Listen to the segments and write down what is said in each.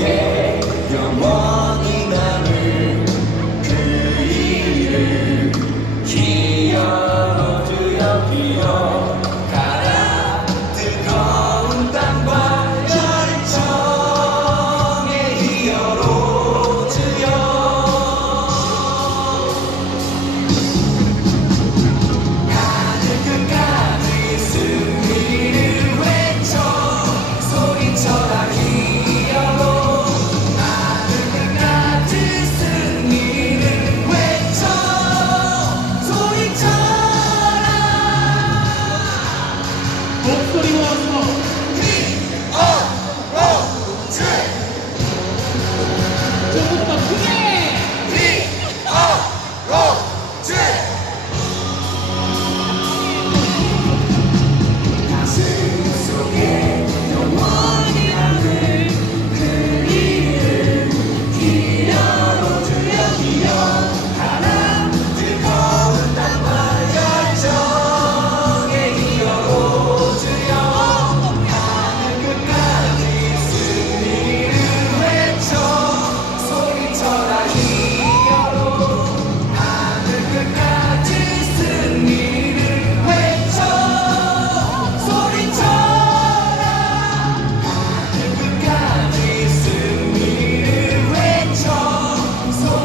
Yeah.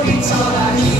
it's all I need.